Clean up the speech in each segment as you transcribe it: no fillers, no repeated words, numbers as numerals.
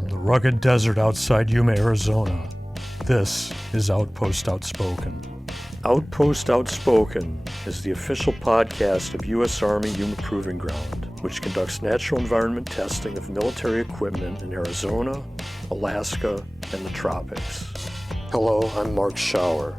From the rugged desert outside Yuma, Arizona, this is Outpost Outspoken. Outpost Outspoken is the official podcast of U.S. Army Yuma Proving Ground, which conducts natural environment testing of military equipment in Arizona, Alaska, and the tropics. Hello, I'm Mark Schauer.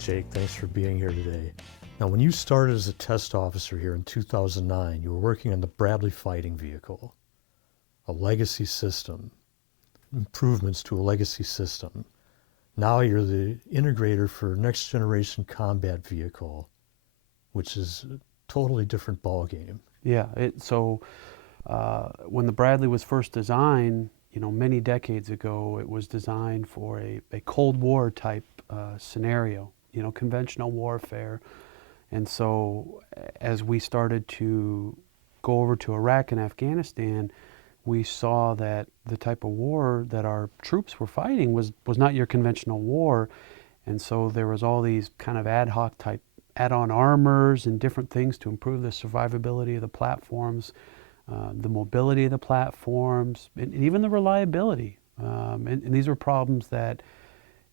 Jake, thanks for being here today. Now, when you started as a test officer here in 2009, you were working on the Bradley fighting vehicle, a legacy system, improvements to a legacy system. Now you're the integrator for next generation combat vehicle, which is a totally different ballgame. Yeah, when the Bradley was first designed, many decades ago, it was designed for a Cold War type scenario. Conventional warfare. And so as we started to go over to Iraq and Afghanistan, we saw that the type of war that our troops were fighting was not your conventional war. And so there was all these kind of ad hoc type add-on armors and different things to improve the survivability of the platforms, the mobility of the platforms, and even the reliability. And these were problems that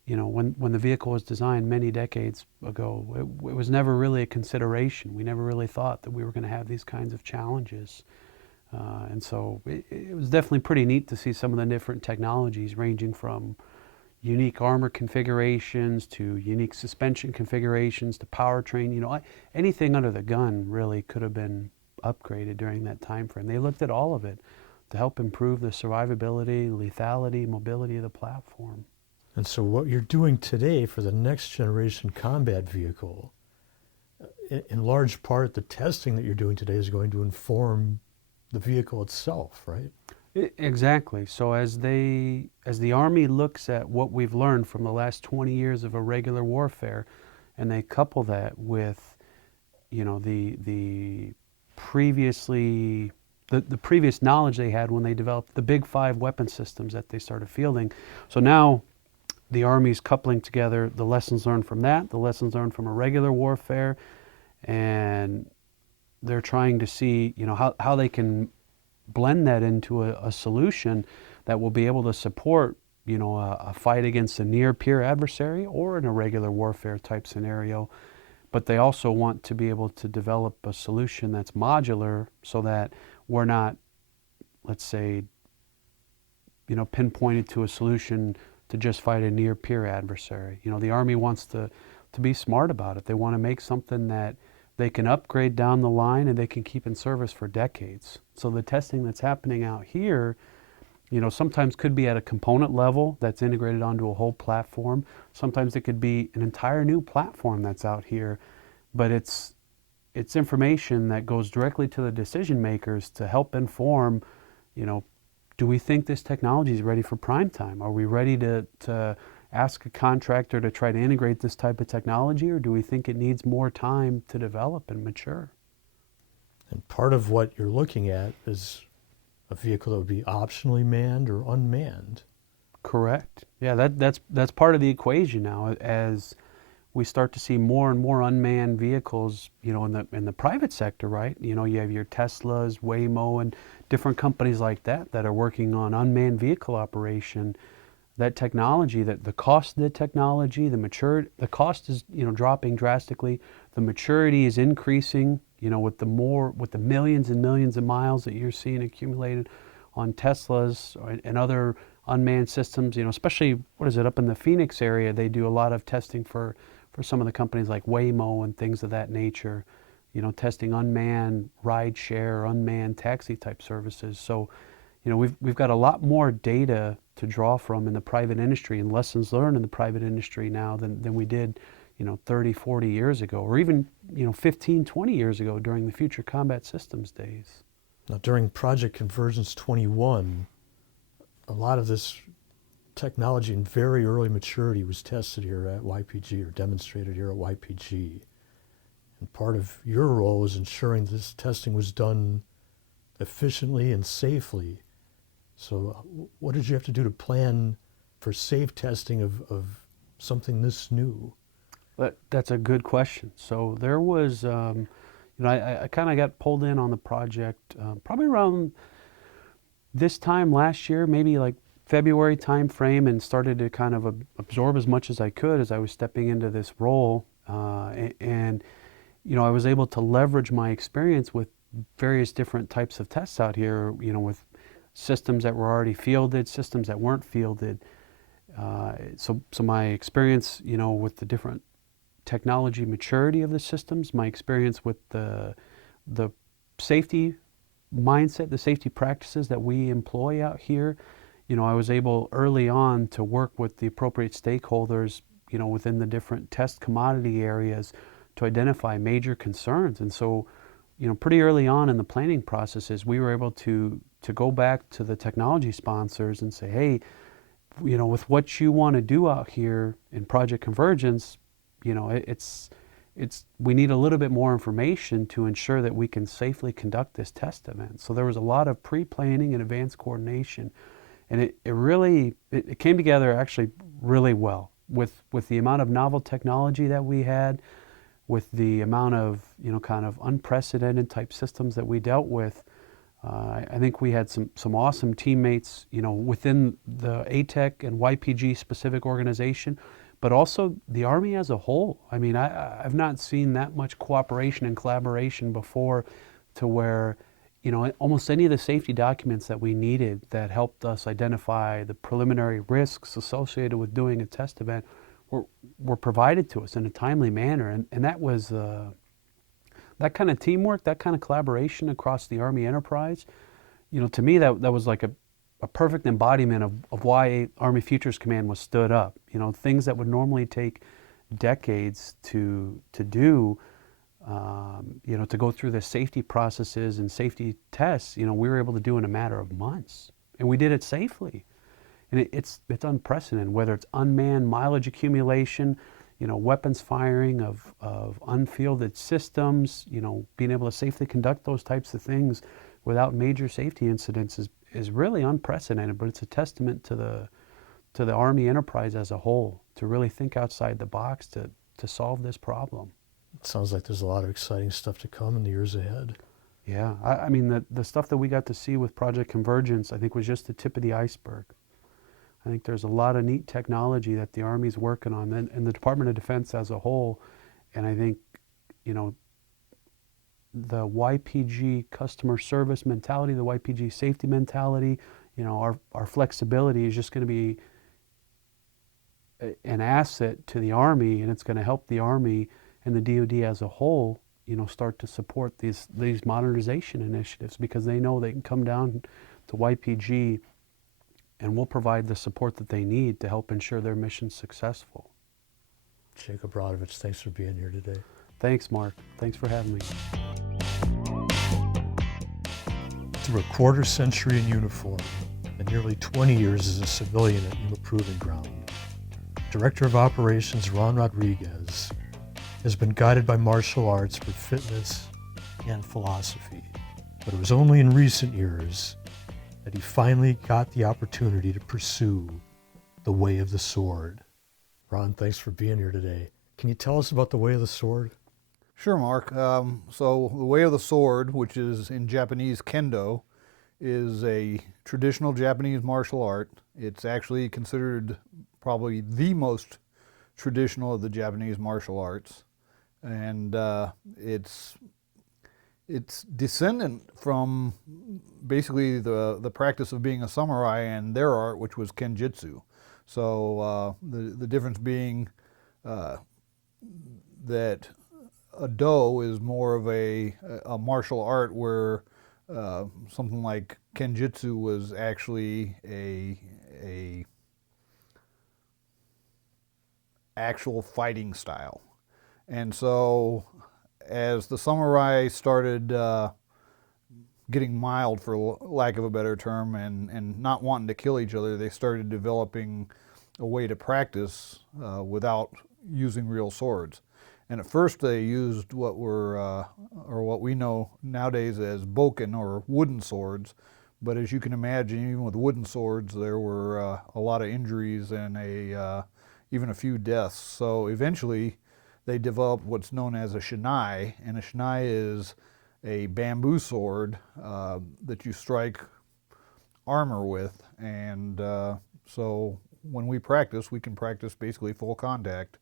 when the vehicle was designed many decades ago, it was never really a consideration. We never really thought that we were going to have these kinds of challenges. And so it was definitely pretty neat to see some of the different technologies ranging from unique armor configurations to unique suspension configurations to powertrain. Anything under the gun really could have been upgraded during that time frame. They looked at all of it to help improve the survivability, lethality, mobility of the platform. And so what you're doing today for the next generation combat vehicle, in large part, the testing that you're doing today is going to inform the vehicle itself, right? Exactly. So as the Army looks at what we've learned from the last 20 years of irregular warfare, and they couple that with, the previous knowledge they had when they developed the big 5 weapon systems that they started fielding. So now the Army's coupling together the lessons learned from that, the lessons learned from irregular warfare, and they're trying to see, how they can blend that into a solution that will be able to support, a fight against a near-peer adversary or an irregular warfare type scenario. But they also want to be able to develop a solution that's modular so that we're not, let's say, pinpointed to a solution to just fight a near-peer adversary. The Army wants to be smart about it. They want to make something that they can upgrade down the line and they can keep in service for decades. So the testing that's happening out here, sometimes could be at a component level that's integrated onto a whole platform. Sometimes it could be an entire new platform that's out here, but it's information that goes directly to the decision makers to help inform, do we think this technology is ready for prime time? Are we ready to ask a contractor to try to integrate this type of technology, or do we think it needs more time to develop and mature? And part of what you're looking at is a vehicle that would be optionally manned or unmanned. Correct. Yeah, that's part of the equation now. As we start to see more and more unmanned vehicles, in the private sector, right? You have your Teslas, Waymo, and different companies like that are working on unmanned vehicle operation. That technology, the cost of the technology, the cost is dropping drastically. The maturity is increasing. With the millions and millions of miles that you're seeing accumulated on Teslas and other unmanned systems. Especially up in the Phoenix area, they do a lot of testing for some of the companies like Waymo and things of that nature. Testing unmanned ride share, unmanned taxi type services. So, we've got a lot more data to draw from in the private industry and lessons learned in the private industry now than we did, 30, 40 years ago, or even, 15, 20 years ago during the Future Combat Systems days. Now, during Project Convergence 21, a lot of this technology in very early maturity was tested here at YPG or demonstrated here at YPG. And part of your role is ensuring this testing was done efficiently and safely. So what did you have to do to plan for safe testing of something this new? But that's a good question. So there was, I kind of got pulled in on the project probably around this time last year, maybe like February time frame, and started to kind of absorb as much as I could as I was stepping into this role. And I was able to leverage my experience with various different types of tests out here, with systems that were already fielded, systems that weren't fielded. So my experience, with the different technology maturity of the systems, my experience with the safety mindset, the safety practices that we employ out here, I was able early on to work with the appropriate stakeholders, within the different test commodity areas to identify major concerns. And so, pretty early on in the planning processes, we were able to go back to the technology sponsors and say, hey, with what you want to do out here in Project Convergence, we need a little bit more information to ensure that we can safely conduct this test event. So there was a lot of pre-planning and advanced coordination, and it really came together actually really well with the amount of novel technology that we had, with the amount of kind of unprecedented type systems that we dealt with. I think we had some awesome teammates, within the ATEC and YPG specific organization, but also the Army as a whole. I mean, I've not seen that much cooperation and collaboration before, to where, almost any of the safety documents that we needed that helped us identify the preliminary risks associated with doing a test event were provided to us in a timely manner. And that was that kind of teamwork, that kind of collaboration across the Army enterprise, to me, that was like a perfect embodiment of why Army Futures Command was stood up. Things that would normally take decades to do, to go through the safety processes and safety tests, we were able to do in a matter of months. And we did it safely. And it's unprecedented, whether it's unmanned mileage accumulation, weapons firing of unfielded systems, being able to safely conduct those types of things without major safety incidents is really unprecedented. But it's a testament to the Army enterprise as a whole, to really think outside the box to solve this problem. It sounds like there's a lot of exciting stuff to come in the years ahead. Yeah, I mean, the stuff that we got to see with Project Convergence, I think, was just the tip of the iceberg. I think there's a lot of neat technology that the Army's working on, and the Department of Defense as a whole. And I think, the YPG customer service mentality, the YPG safety mentality, our flexibility is just going to be an asset to the Army, and it's going to help the Army and the DoD as a whole, start to support these modernization initiatives, because they know they can come down to YPG and we'll provide the support that they need to help ensure their mission's successful. Jacob Obradovich, thanks for being here today. Thanks, Mark. Thanks for having me. Through a quarter century in uniform and nearly 20 years as a civilian at Yuma Proving Ground, Director of Operations Ron Rodriguez has been guided by martial arts for fitness and philosophy. But it was only in recent years that he finally got the opportunity to pursue the way of the sword. Ron, thanks for being here today. Can you tell us about the way of the sword? Sure, Mark. So the way of the sword, which is in Japanese kendo, is a traditional Japanese martial art. It's actually considered probably the most traditional of the Japanese martial arts. And it's descendant from basically the practice of being a samurai and their art, which was kenjutsu. So the difference being that a do is more of a martial art, where something like kenjutsu was actually a actual fighting style. And so as the samurai started getting mild, for lack of a better term, and not wanting to kill each other, they started developing a way to practice without using real swords. And at first they used what we know nowadays as bokken, or wooden swords. But as you can imagine, even with wooden swords, there were a lot of injuries and even a few deaths. So eventually they developed what's known as a shinai, and a shinai is a bamboo sword that you strike armor with. And so when we practice, we can practice basically full contact.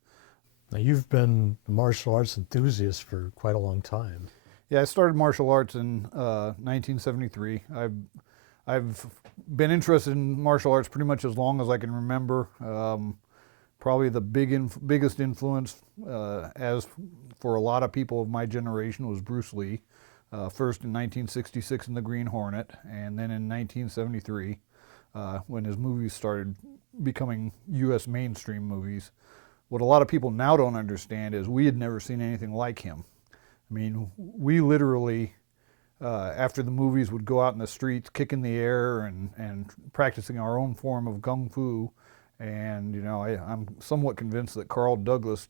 Now, you've been a martial arts enthusiast for quite a long time. Yeah, I started martial arts in 1973. I've been interested in martial arts pretty much as long as I can remember. Probably the biggest influence, as for a lot of people of my generation, was Bruce Lee. First in 1966 in The Green Hornet, and then in 1973 when his movies started becoming U.S. mainstream movies. What a lot of people now don't understand is we had never seen anything like him. I mean, we literally, after the movies, would go out in the streets, kicking the air and practicing our own form of kung fu. And, you know, I'm somewhat convinced that Carl Douglas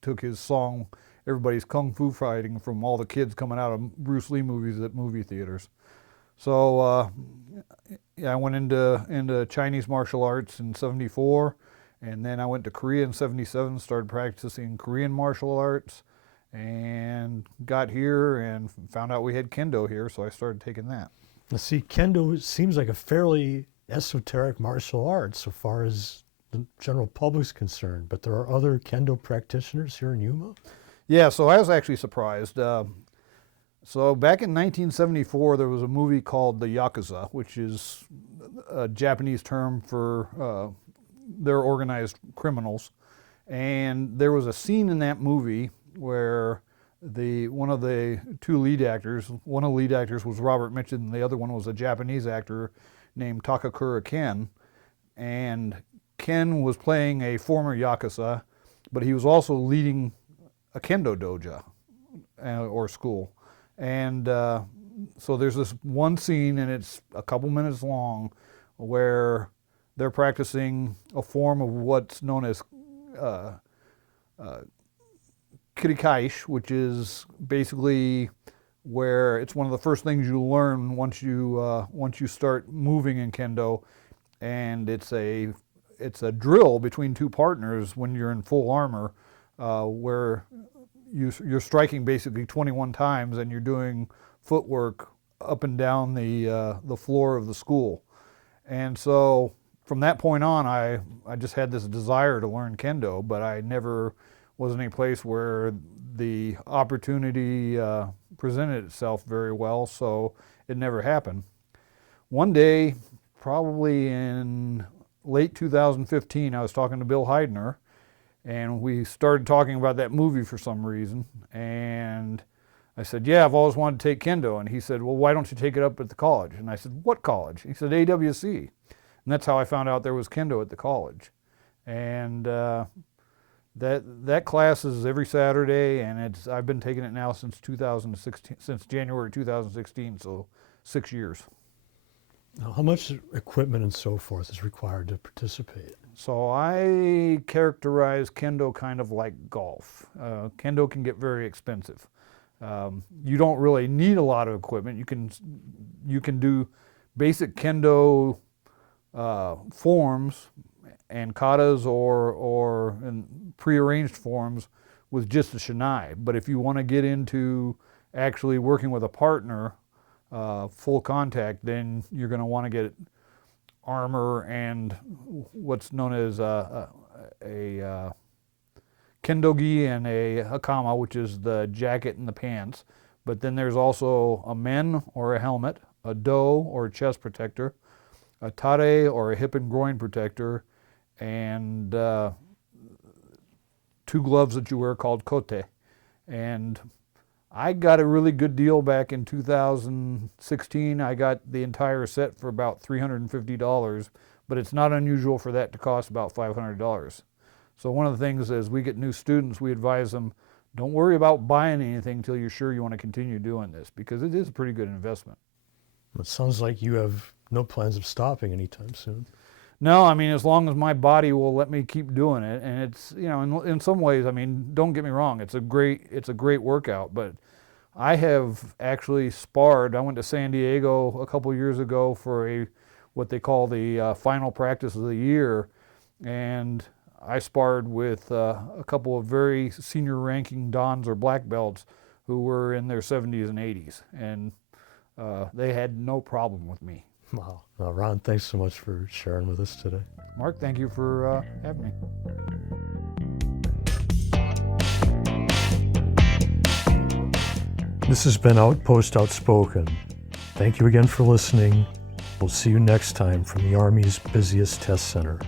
took his song, Everybody's Kung Fu Fighting, from all the kids coming out of Bruce Lee movies at movie theaters. So, yeah, I went into Chinese martial arts in '74, and then I went to Korea in '77, started practicing Korean martial arts, and got here and found out we had kendo here, so I started taking that. Now, see, kendo seems like a fairly esoteric martial art so far as the general public's concerned, but there are other kendo practitioners here in Yuma? Yeah, so I was actually surprised. So back in 1974, there was a movie called The Yakuza, which is a Japanese term for their organized criminals. And there was a scene in that movie where one of the lead actors was Robert Mitchum, and the other one was a Japanese actor named Takakura Ken. And Ken was playing a former Yakuza, but he was also leading a kendo dojo or school. And so there's this one scene, and it's a couple minutes long, where they're practicing a form of what's known as kirikaish, which is basically where it's one of the first things you learn once you start moving in kendo, and it's a drill between two partners when you're in full armor, where you're striking basically 21 times, and you're doing footwork up and down the floor of the school. And so from that point on, I just had this desire to learn kendo, but I never was in a place where the opportunity presented itself very well, so it never happened. One day, probably in late 2015, I was talking to Bill Heidner, and we started talking about that movie for some reason. And I said, yeah, I've always wanted to take kendo. And he said, well, why don't you take it up at the college? And I said, what college? He said, AWC. And that's how I found out there was kendo at the college. And that class is every Saturday, and I've been taking it now since 2016, since January 2016, so 6 years. Now, how much equipment and so forth is required to participate? So I characterize kendo kind of like golf. Kendo can get very expensive. You don't really need a lot of equipment. You can do basic kendo forms and katas or prearranged forms with just a shinai. But if you want to get into actually working with a partner, full contact, then you're going to want to get armor and what's known as a kendogi and a hakama, which is the jacket and the pants. But then there's also a men or a helmet, a do or a chest protector, a tare or a hip and groin protector, and 2 gloves that you wear called kote. And I got a really good deal back in 2016. I got the entire set for about $350, but it's not unusual for that to cost about $500. So one of the things as we get new students, we advise them, don't worry about buying anything until you're sure you want to continue doing this, because it is a pretty good investment. It sounds like you have no plans of stopping anytime soon. No, I mean, as long as my body will let me keep doing it, and it's, you know, in some ways, I mean, don't get me wrong, it's a great workout, but I have actually sparred. I went to San Diego a couple years ago for what they call the final practice of the year, and I sparred with a couple of very senior ranking Dons or black belts who were in their 70s and 80s, and they had no problem with me. Wow. Ron, thanks so much for sharing with us today. Mark, thank you for having me. This has been Outpost Outspoken. Thank you again for listening. We'll see you next time from the Army's busiest test center.